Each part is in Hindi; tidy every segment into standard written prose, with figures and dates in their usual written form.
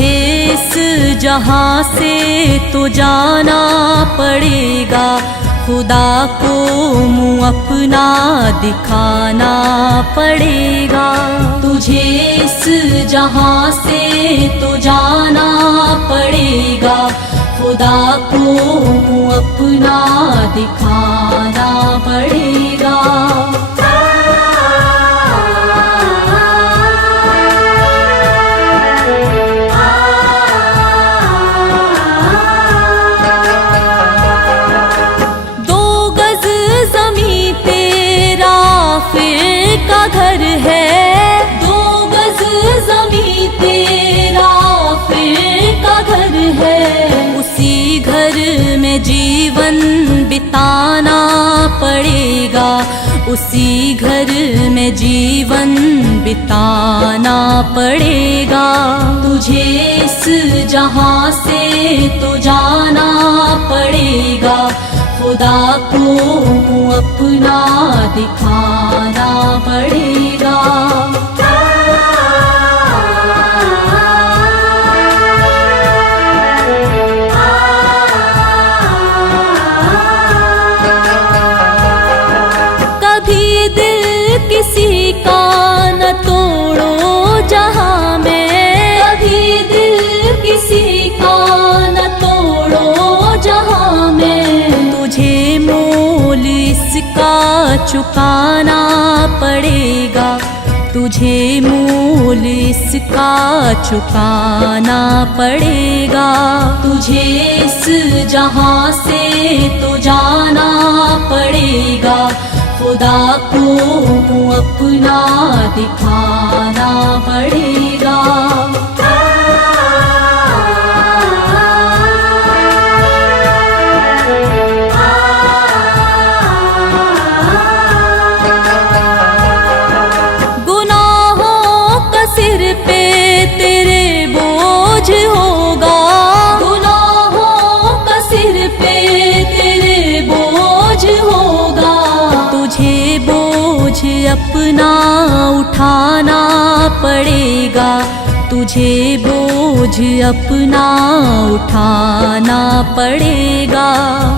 तुझे इस जहां से तो जाना पड़ेगा, खुदा को मुँह अपना दिखाना पड़ेगा। तुझे इस जहां से तो जाना पड़ेगा, खुदा को मुँह अपना दिखाना पड़ेगा। का घर है, 2 गज ज़मीं तेरा फिर का घर है। उसी घर में जीवन बिताना पड़ेगा, उसी घर में जीवन बिताना पड़ेगा। तुझे इस जहां से तो जाना पड़ेगा, खुदा को मुँह अपना दिखाना पड़ेगा। कभी दिल किसी का न तोड़ो जहां में, कभी दिल किसी का न तोड़ो जहां में। तुझे मोल इसका चुकाना पड़ेगा, तुझे मोल इसका चुकाना पड़ेगा। तुझे इस जहां से तो जाना पड़ेगा, खुदा को मुँह अपना दिखाना पड़ेगा। अपना उठाना पड़ेगा, तुझे बोझ अपना उठाना पड़ेगा।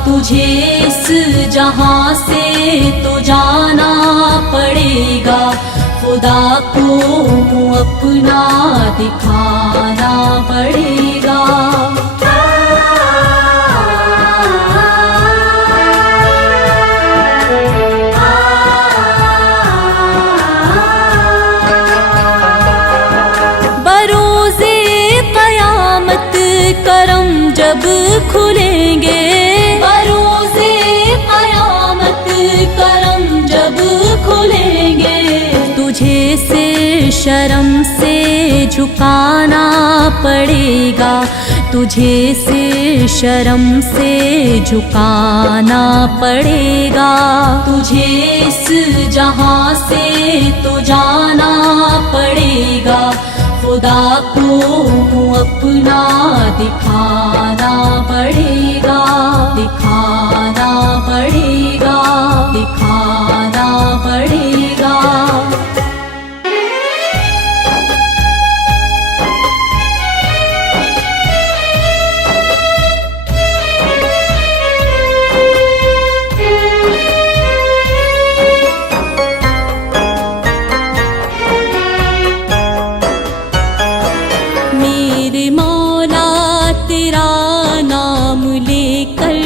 तुझे इस जहां से तो जाना पड़ेगा, खुदा को मुँह अपना दिखाना पड़ेगा। करम जब खुलेंगे, बरोज़े क़यामत करम जब खुलेंगे। तुझे से शर्म से झुकाना पड़ेगा, तुझे से शर्म से झुकाना पड़ेगा। तुझे इस जहां से तो जाना पड़ेगा, खुदा को मुँह अपना दिखाना पड़ेगा, दिखाना पड़ेगा, दिखाना पड़ेगा। मेरे मौला तेरा नाम लेकर,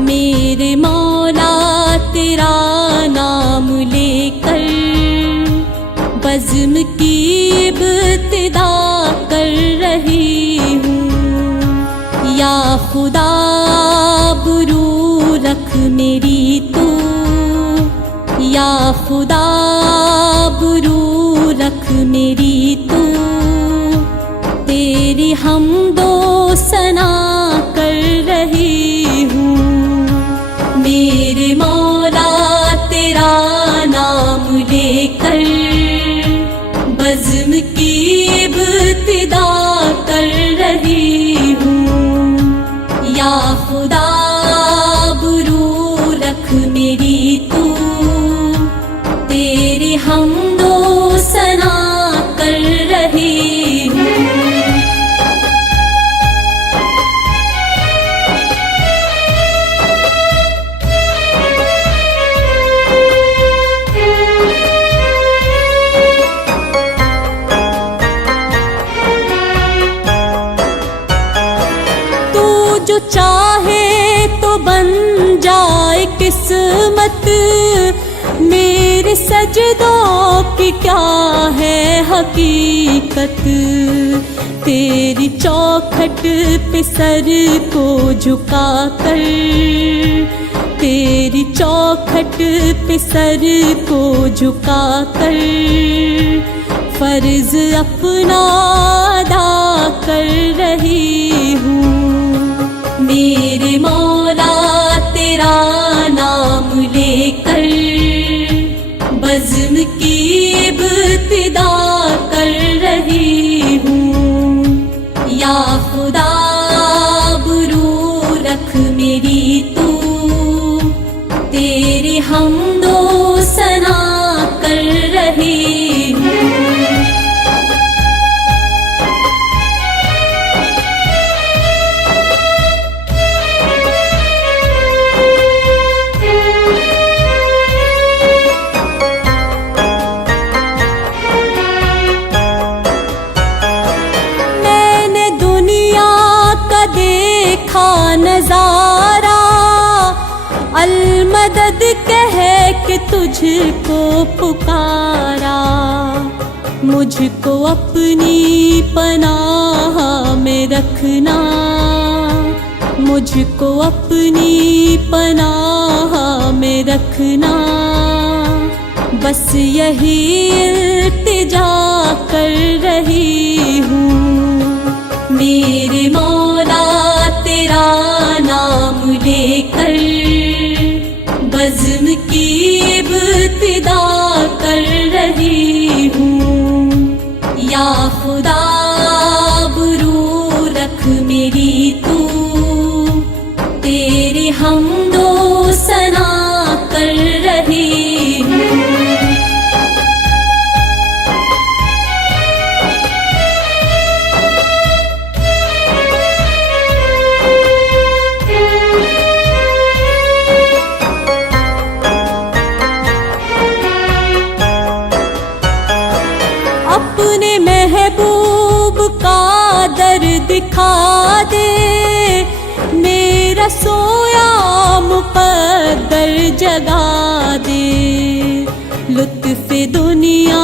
मेरे मौला तेरा नाम लेकर, बज़्म की इब्तिदा कर रही हूँ। या खुदा बुरू रख मेरी तू, या खुदा बुरू रख मेरी तू। तेरी हमदो सना कर रही हूँ। मेरे मौला तेरा नाम लेकर, बज़्म की इब्तिदा कर रही हूँ। या खुदा बुरू रख मेरी तू, तेरी हमदो सना कर रही हूँ। चाहे तो बन जाए किस्मत, मेरे सजदों की क्या है हकीकत। तेरी चौखट पे सर को झुका कर, तेरी चौखट पे सर को झुका कर, फर्ज अपना अदा कर रही हूँ। मेरे मौला तेरा नाम लेकर बज़्म की इब्तिदा कर रही हूँ। या खुदा आबरू रख मेरी तू, तेरी हमदो सना कर रही हूँ। मैंने दुनिया का देखा नजारा, अलमदद कह के तुझको पुकारा। मुझको अपनी पनाह में रखना, मुझको अपनी पनाह में रखना। बस यही इल्तिजा कर रही हूँ। मेरे मौला तेरा नाम लेकर बज़्म की इब्तिदा कर रही हूँ। या खुदा आबरू रख मेरी तू, तेरी हमदो सना कर रही हूँ। अपने महबूब का दर दिखा दे, मेरा सोया मुक़द्दर जगा दे। लुत्फ़ दुनिया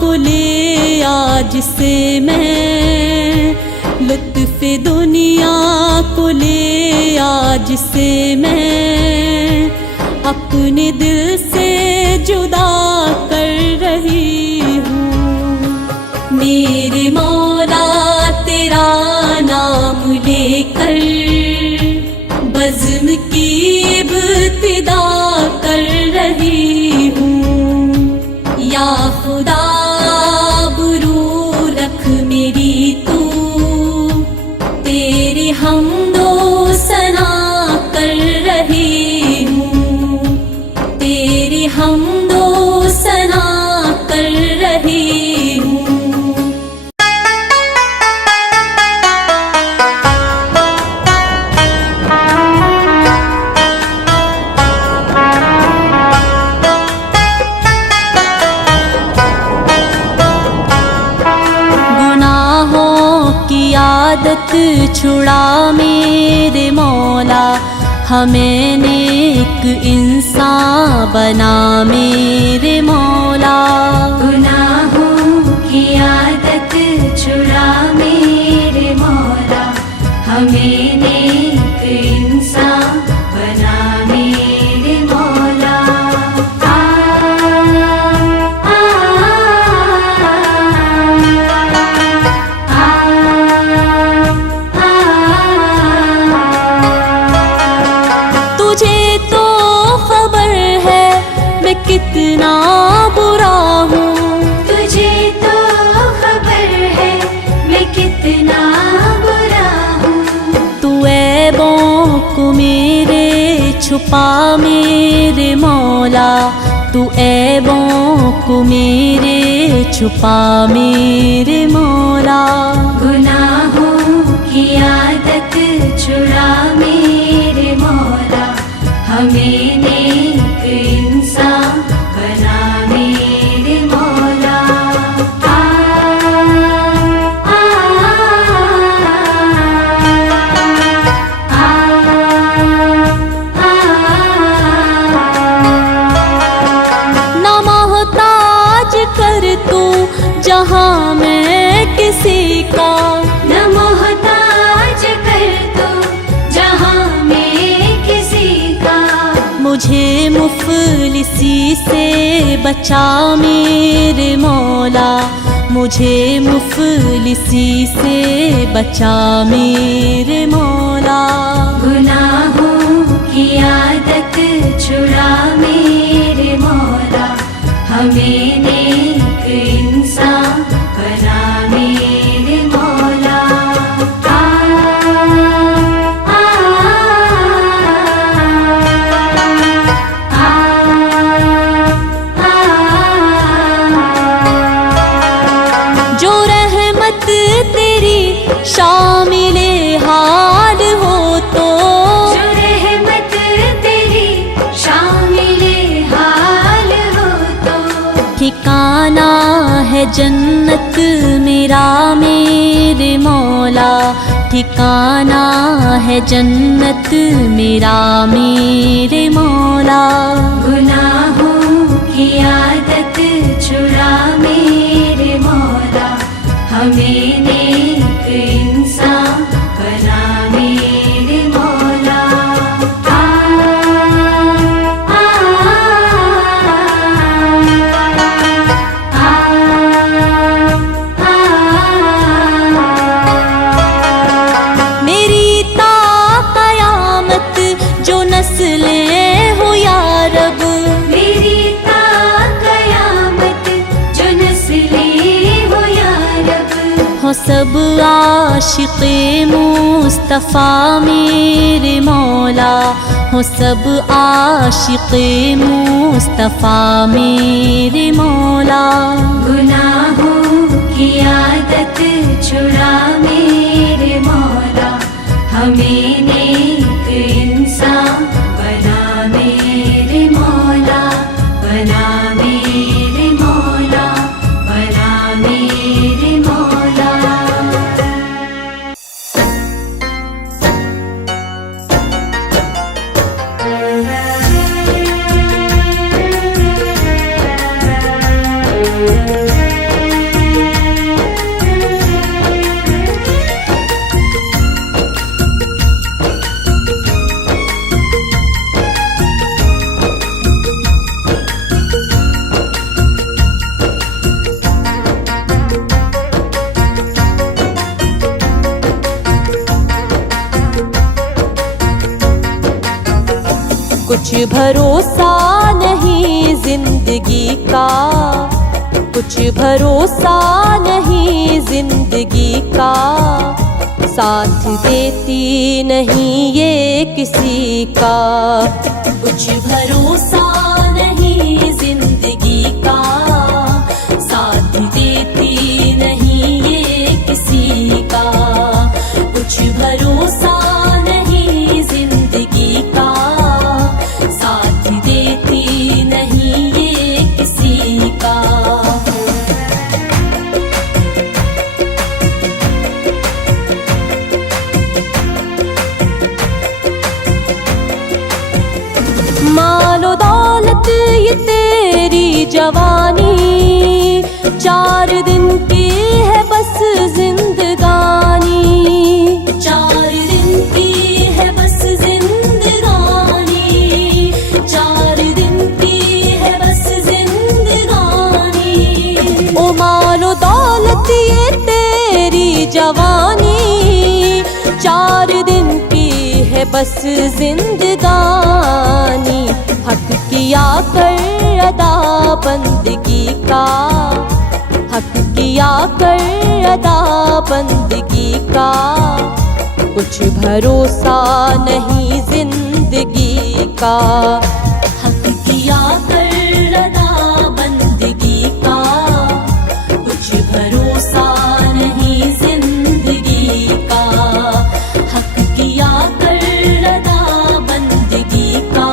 को ले आज से मैं, लुत्फ़ दुनिया को ले आज से मैं, अपने दिल से जुदा कर रही हूँ। मेरे मौला तेरा नाम लेकर बज़्म की इब्तिदा कर रही हूँ। या खुदा आबरू रख मेरी तू, तेरी हमदो सना कर रही हूँ। तेरी हमदो सना कर रही हूँ। आदत छुड़ा मेरे मौला, हमें नेक इंसान बना मेरे मौला। गुनाहों की आदत छुड़ा मेरे मौला, हमें नेक इंसान बना मेरे मौला। कितना बुरा हूँ, तुझे तो खबर है मैं कितना बुरा हूँ। तू ऐबों को मेरे छुपा मेरे मौला, तू ऐबों को मेरे छुपा मेरे मौला। गुनाहों की आदत छुड़ा मेरे मौला, हमें नेक इंसान बना मेरे मौला। आ, आ, आ, आ, बचा मेरे मौला, मुझे मुफलिसी से बचा मेरे मौला। गुनाहों की आदत छुड़ा मेरे मौला, हमें नेक इंसान बना मेरे मौला। आ, आ, आ, आ, जो रहमत तेरी शामिले हाल हो तो, जो रहमत तेरी शामिले हाल हो तो, ठिकाना है जन्नत मेरा मेरे मौला, ठिकाना है जन्नत मेरा मेरे मौला। गुनाहों की आदत छुड़ा मेरे मौला, हमें नेक इंसान बना मेरे मौला। आ, आ, आ, आ, मेरी ता कयामत जो नस्लें हो या रब, मेरी ता कयामत जो नस्लें हो या रब, हो सब आशिक़े मुस्तफ़ा मेरे मौला, हो सब आशिक़े मुस्तफ़ा मेरे मौला। गुनाहों की आदत छुड़ा मेरे मौला, हमें नेक इंसान बना मेरे मौला, बना मेरे मौला, बना मेरे मौला। कुछ भरोसा नहीं जिंदगी का, कुछ भरोसा नहीं जिंदगी का, साथ देती नहीं ये किसी का। कुछ भरोसा नहीं जिंदगी का, साथ देती नहीं ये किसी का। कुछ भरोसा नहीं जिंदगी का, साथ देती नहीं ये किसी का। मालो दौलत ये तेरी जवानी, 4 दिन की है बस जिंदगानी, 4 दिन की है बस जिंदगानी, 4 दिन की है बस जिंदगानी। ओ मालो दौलत ये तेरी जवानी, 4 दिन की है बस जिंदगानी। हक किया कर अदा बंदगी का, हक किया कर अदा बंदगी का। कुछ भरोसा नहीं जिंदगी का, हक किया कर अदा बंदगी का। कुछ भरोसा नहीं जिंदगी का, हक किया कर अदा बंदगी का।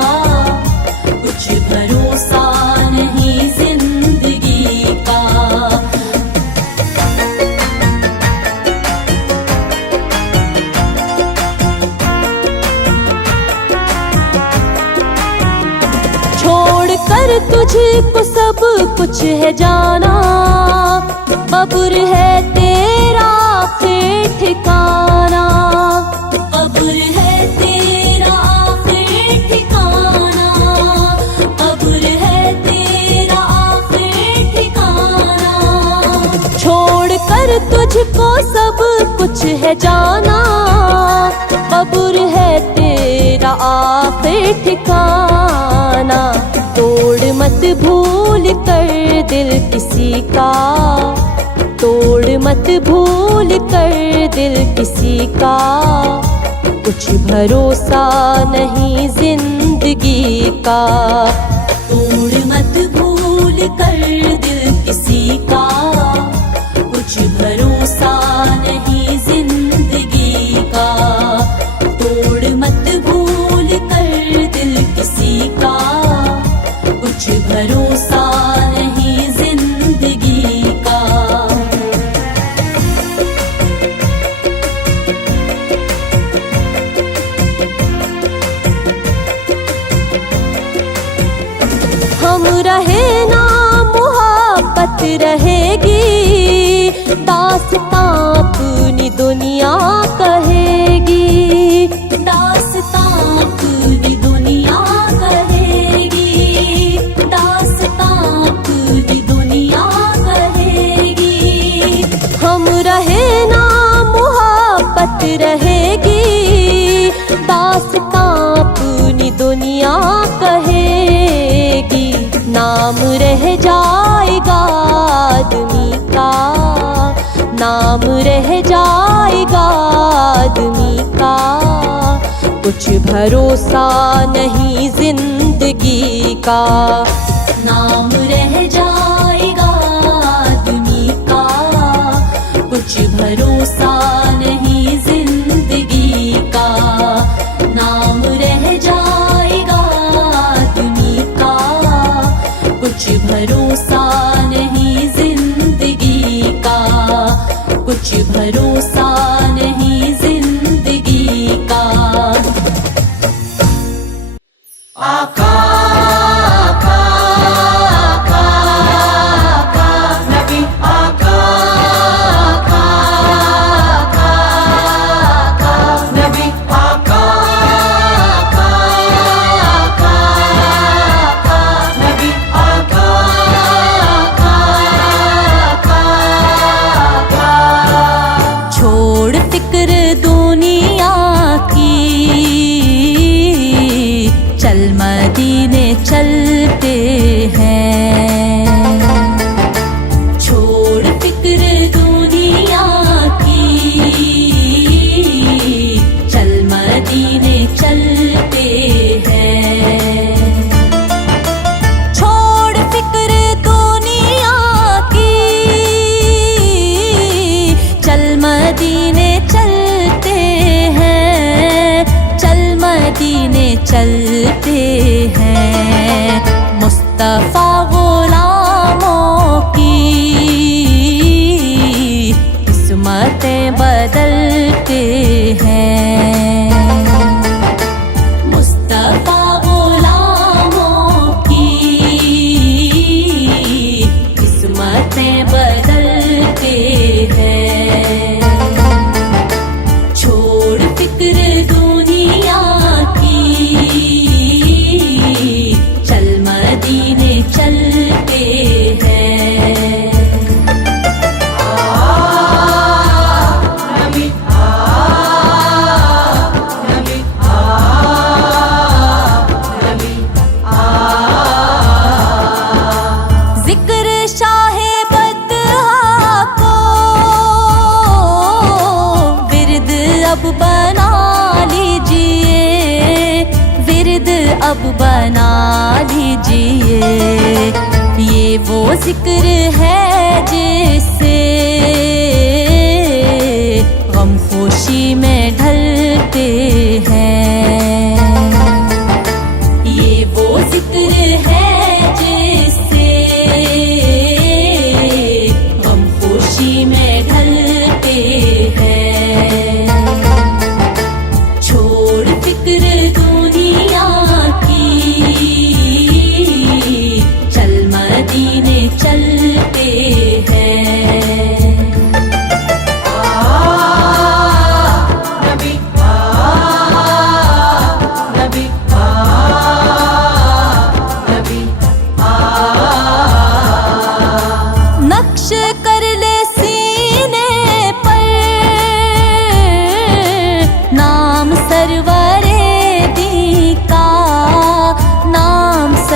कुछ भरोसा नहीं जिंदगी का। छोड़ कर तुझको सब कुछ है जाना, कब्र है तेरा आखिर ठिकाना, कब्र है तेरा आखिर ठिकाना, कब्र है तेरा है जाना, कब्र है तेरा आखिर ठिकाना। तोड़ मत भूल कर दिल किसी का, तोड़ मत भूल कर दिल किसी का। कुछ भरोसा नहीं जिंदगी का। तोड़ मत भूल कर दिल किसी का, कुछ भरोसा नहीं जिंदगी का। तोड़ मत भूल कर दिल किसी का, कुछ भरोसा नहीं जिंदगी का। हम रहे ना मोहब्बत रहेगी, दास्तां अपनी दुनिया कहेगी। दास्तां अपनी दुनिया कहेगी, दास्तां अपनी दुनिया कहेगी। हम रहे ना मोहब्बत रहेगी, दास्तां अपनी दुनिया कहेगी। नाम रह जाएगा आदमी का, नाम रह जाएगा आदमी का। कुछ भरोसा नहीं जिंदगी का। नाम रह जाएगा आदमी का, कुछ भरोसा नहीं जिंदगी का। नाम रह जाएगा आदमी का, कुछ भरोसा नहीं जिंदगी का। कुछ भरोसा नहीं जिंदगी का। आका आका आका आका नबी आका आका आका आका नबी आका आका आका आका नबी आका आका आका आका। छोड़ फिक्र दुनिया की, चल मदीने चलते हैं। छोड़ फिक्र दुनिया की, चल मदीने चलते हैं। छोड़ फिक्र दुनिया की, चल मदीने चलते हैं। चल मदीने चलते हैं। मुस्तफा गुलामों की किस्मतें बदलते हैं। मुस्तफा गुलामों की किस्मतें बदलते हैं। छोड़ फिक्र दुनिया की, चल मदीने चलते हैं। नबी नबी नबी। जिक्र शाहे बतहा को विर्द अब बना लीजिए, विर्द अब बना लीजिए। ये वो जिक्र है जिससे गम खुशी में ढलते हैं। ये वो जिक्र है जिससे गम खुशी में ढलते हैं। छोड़ फिक्र दुनिया की, चल मदीने चलते हैं।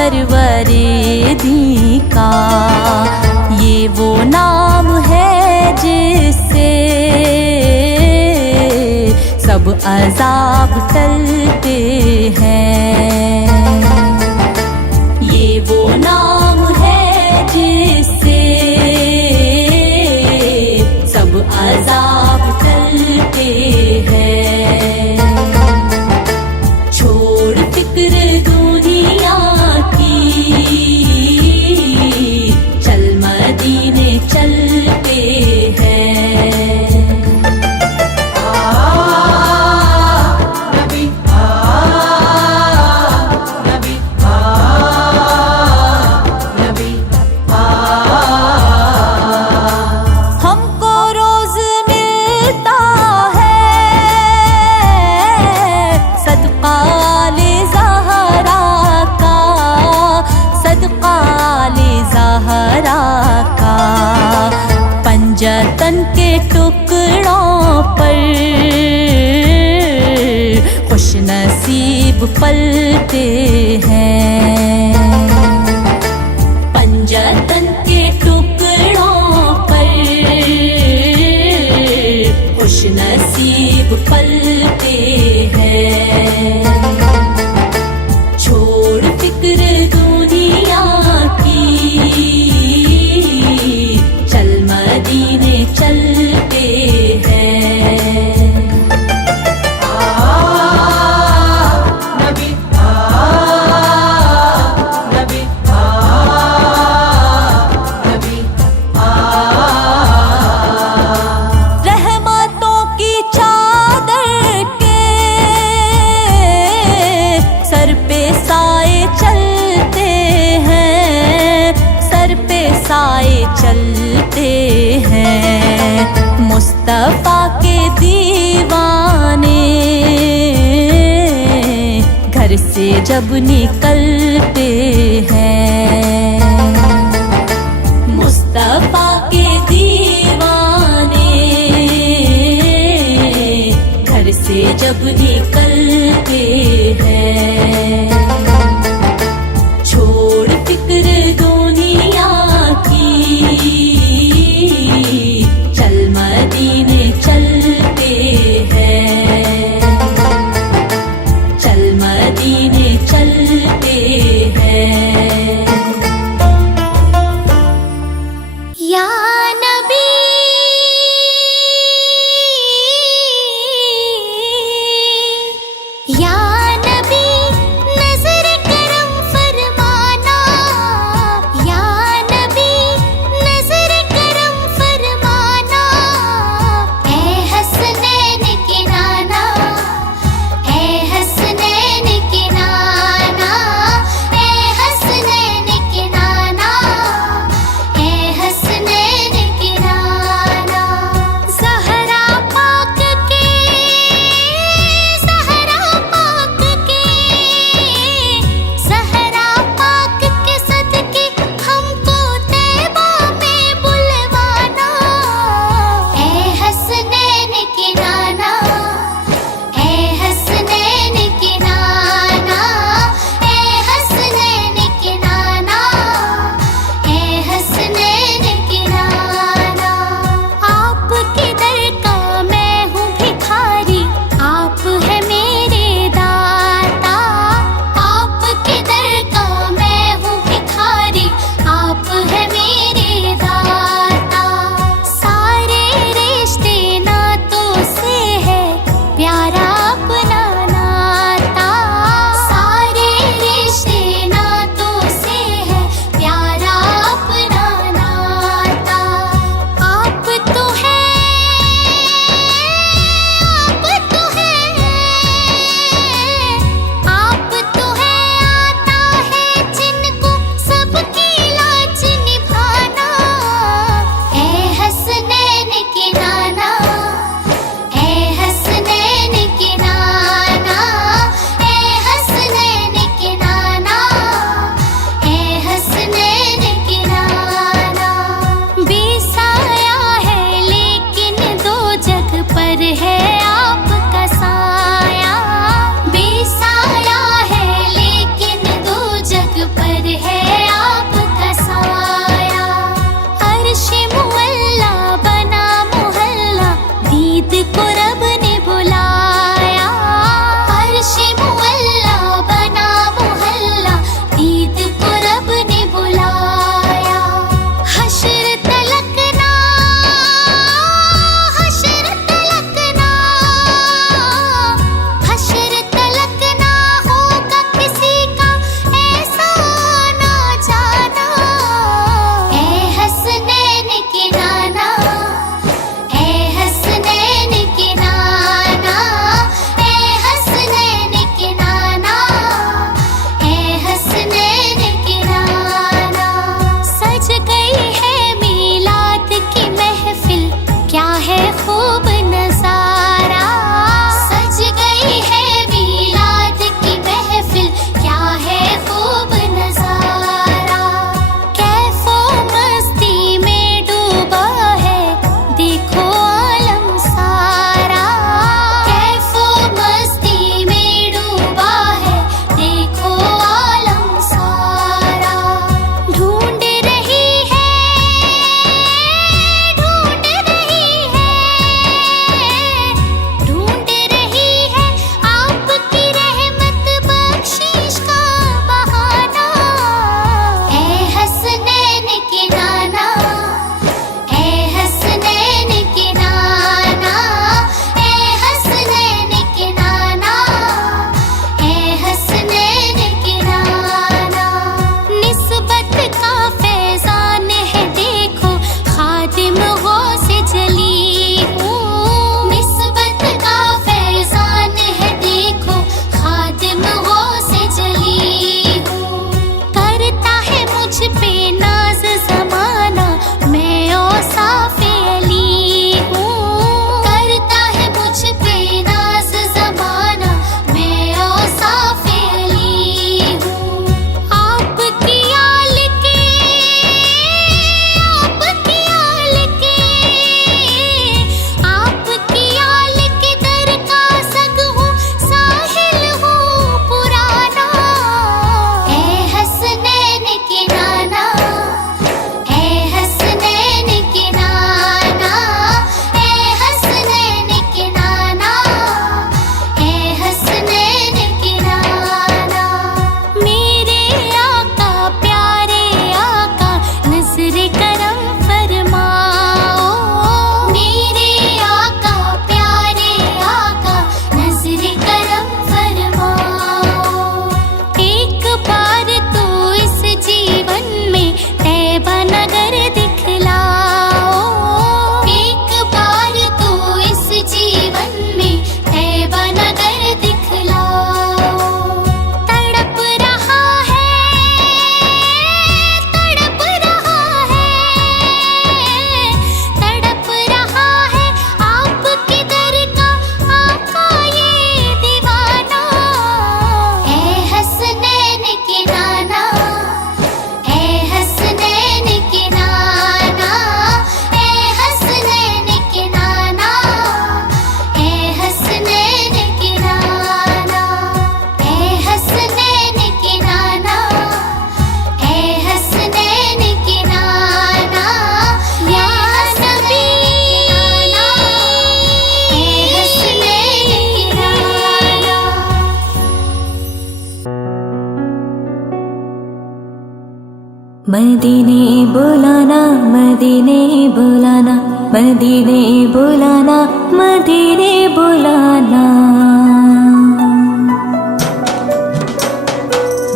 परवरे दी का। ये वो नाम है जिससे सब अज़ाब टलते हैं। ये वो नाम है जिससे सब अज़ाब टलते हैं। छोड़ फिक्र दुनिया की, चल मदीने चलते हैं। हमको रोज मिलता है सदका ले ज़हरा का, सदका ले ज़हरा का। पंजतन के टुकड़ों पर खुश नसीब पलते हैं। पंजतन के टुकड़ों पर खुश नसीब पलते हैं। छोड़ फिक्र दुनिया की, चल मदीने चलते हैं। रहमतों की चादर के सर पे साए चलते हैं, सर पे साए चलते हैं। मुस्तफा के दीवाने घर से जब निकलते हैं। मुस्तफा के दीवाने घर से जब निकलते हैं। छोड़ फिक्र दुनिया की, चल मदीने चलते हैं। चल मदीने चलते हैं। या नबी को रब ने बुलाया, अर्श मुअल्ला बना मोहल्ला, ईद को रब ने बुलाया। हश्र तलकना, हश्र तलकना, हश्र तलकना होगा किसी का ऐसा ना जाना। ए हसनैन के नाना, ए हसनैन के नाना, ए हसनैन के नाना, ए हसनैन के नाना। सज गई है मीलाद की महफिल, क्या है खूब नजारा। सज गई है मीलाद की महफिल, क्या है खूब नजारा। कैफो मस्ती में डूबा है देखो आलम सारा। कैफो मस्ती में डूबा है देखो आलम सारा। ढूंढ रही है, ढूंढ रही है, ढूंढ रही है आपकी रहमत बख्शिश का बहाना। ए हसनैन के नाना, ए हसनैन के नाना, ए हसनैन के नाना, ए हसनैन के नाना। निस्बत का फैजान है देखो, खादिम गौसे जली हूँ। निस्बत का फैजान है देखो, खादिम गौसे जली हूँ। करता है मुझ पे नाज ज़माना, मैं औसाफ़े अली हूँ। करता है मुझ पे नाज ज़माना, मैं औसाफ़े अली हूँ। आपकी आल के, आपकी आल के, आपकी आल के दर का सग हूँ, साहिल हूँ पुराना। ए हसनैन के नाना, ए हसनैन के नाना, ए हसनैन के नाना, ए हसनैन के नाना। मेरे आका प्यारे आका नज़्र करम फरमाओ। मेरे आका प्यारे आका नज़्र करम फरमाओ। एक बार तो इस जीवन में तैबा नगर दिखलाओ। एक बार तो इस जीवन में तैबा नगर दिखलाओ। तड़प रहा है, तड़प रहा है, तड़प रहा है आपके दर का आका ये दीवाना। ए हसनैन के नाना, ए हसनैन के नाना, ए हसनैन के नाना, ए हसनैन के नाना, ए हसनैन के नाना, ए हसनैन के नाना। या नबी, ए हसनैन के नाना। मदीने बुलाना, मदीने बुलाना, मदीने बुलाना, मदीने बुलाना।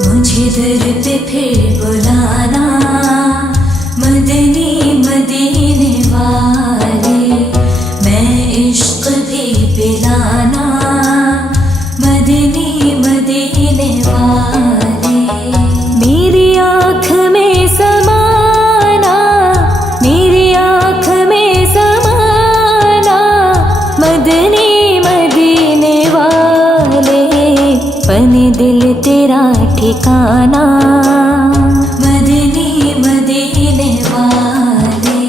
मुझे दर पे फिर बुलाना, मदनी मदीने वाले। मैं इश्क भी पिलाना, मदनी मदीने वाले। मेरी आँख में समाना, मेरी आँख में समाना, मदनी मदीने वाले। बने दिल तेरा ठिकाना, मदनी मदीने वाले।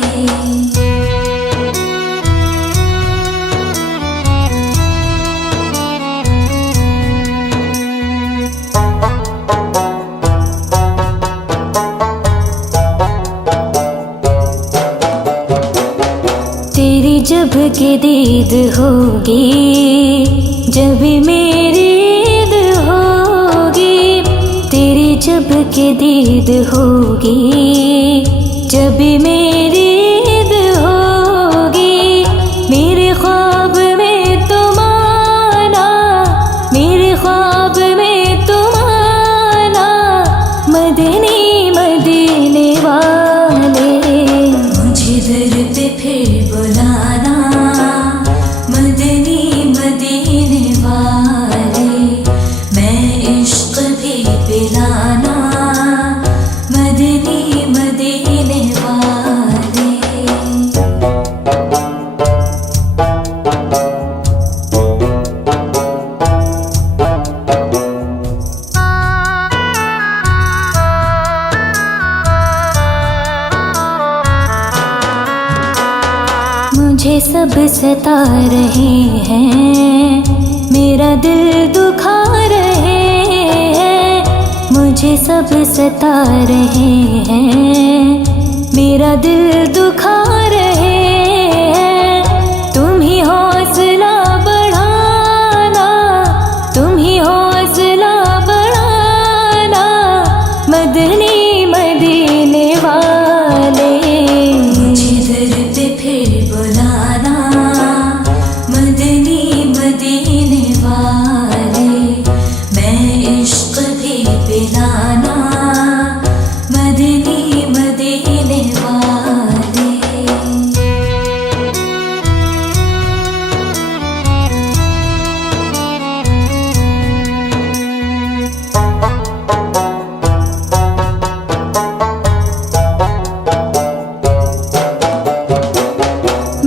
जब की दीद होगी, जब मेरी ईद होगी। तेरी जब की दीद होगी, जब मेरी ईद होगी। मेरे ख्वाब में तुम आना, मेरे ख्वाब में तुम आना, मदनी मदीने वाले। मुझे दर पे फिर बुलाना, मदनी मदीने वाले। मैं इश्क भी पिलाना, मदनी मदीने वाले। मुझे सब सता रहे हैं, मेरा दिल दुखा रहे हैं। मुझे सब सता रहे हैं, मेरा दिल दुखा रहे हैं। तुम ही हौसला बढ़ाना, तुम ही हौसला बढ़ाना, मदनी मदीने वाले। मुझे दर पे फिर बुलाना, मदनी मदीने वाले। मैं इश्क भी पिलाना, मदनी मदीने वाले।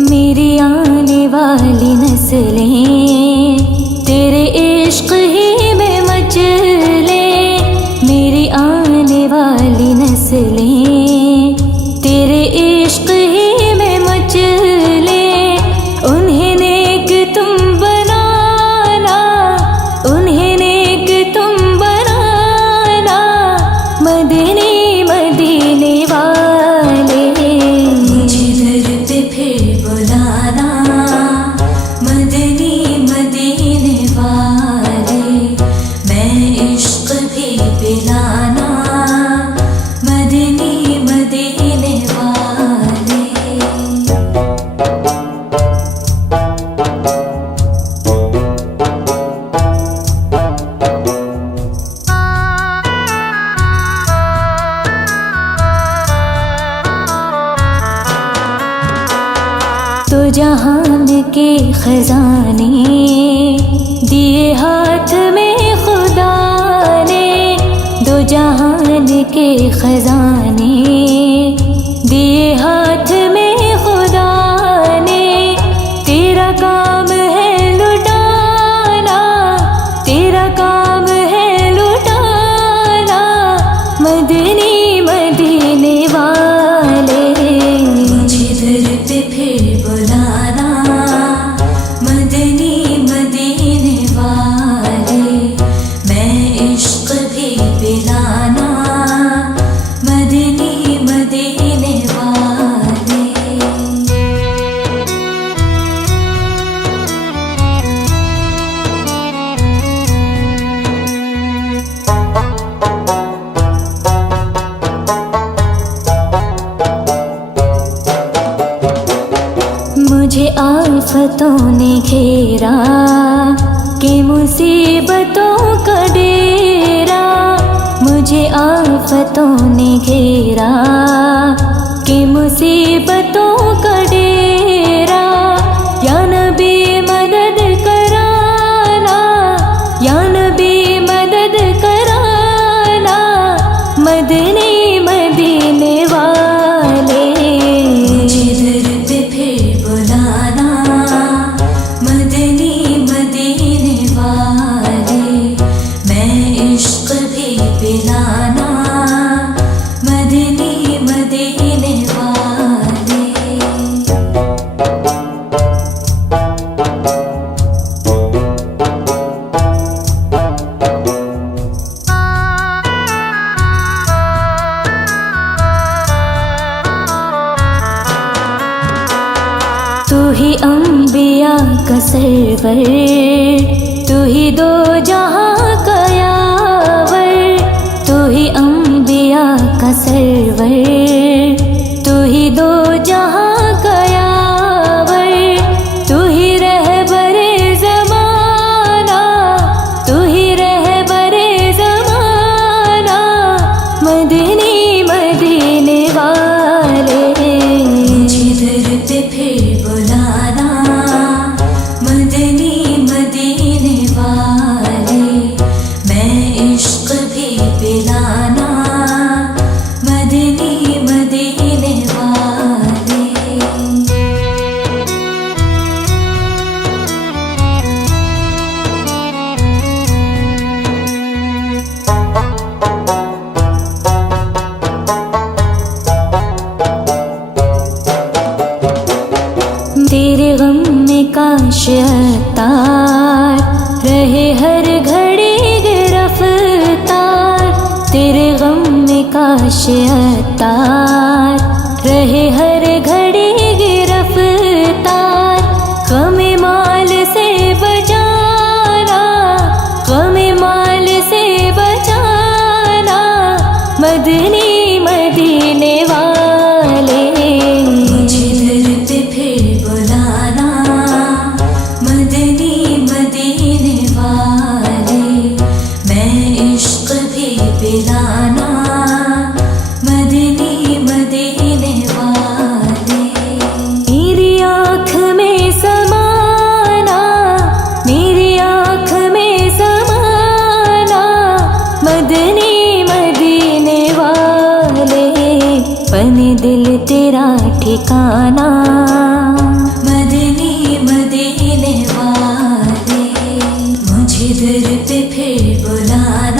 मेरी आने वाली नस्लें तेरे इश्क ही में मचले। मेरी आने वाली नस्लें तेरे इश्क ही में मचले। उन्हें नेक तुम बनाना, उन्हें नेक तुम बनाना, मदनी मदीने वाले। मुझे दर पे फिर बुलाना, मदनी मदीने वाले। मैं इश्क भी पिलाना, मदनी मदीने वाले। तो जहान के खजाने दिए हाथ में खुदा ने। दो जहान के खजाने दिए हाथ में खुदा ने। तेरा काम है लुटाना, तेरा काम है लुटाना, मदनी मदीने वाले। मुझे दर पे फिर बुलाना, मदनी मदीने वाले। मैं इश्क भी पिलाना, मदनी मदीने वाले। मुझे आफतों ने घेरा, कि मुसीबतों का डेरा। मुझे आफतों ने घेरा, कि मुसीबतों का डेरा। या नबी मदद कराना, या नबी मदद कराना, मदनी मदीने वाले। मुझे दर पे फिर बुलाना, मदनी मदीने वाले। मैं इश्क भी पिलाना, मदनी मदीने वाले। सरवर, तू ही दो जहाँ का यावर, तू ही अम्बिया का सरवर, तू ही दो जहाँ का यावर, तू ही रहबरे ज़माना, तू ही रहबरे ज़माना, मदनी मदीने वाले। मुझे दर पे फिर बुलाना, मदनी मदीने वाले, मैं इश्क भी पिलाना, मदनी मदीने वाले। तेरे गम में काश अतार रहे हर घड़ी गिरफ्तार, तेरे गम में काश अतार रहे हर घड़ी गिरफ्तार, गम माल से बचाना, गम माल से बचाना, मदनी मदीने वाले। मुझे दर पे फिर बुलाना, मदनी मदीने वाले, मैं इश्क भी पिलाना, मदनी मदीने वाले। मेरी आँख में समाना, मेरी आँख में समाना, मदनी मदीने वाले, बने दिल तेरा ठिकाना, मदनी मदीने वाले। मुझे दर पे फिर बुलाना,